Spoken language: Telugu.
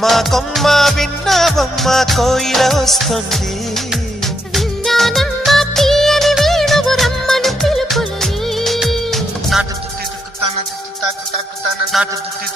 కొమ్మ కొమ్మ విన్నావమ్మ కోయిల వస్తుంది విన్నానమ్మ తీయని వేణువు రమ్మను పిలుపులని నాటు దుత్తి దుక్కుతాన దుత్తి తాకు తాకుతాన నాటు దుత్తి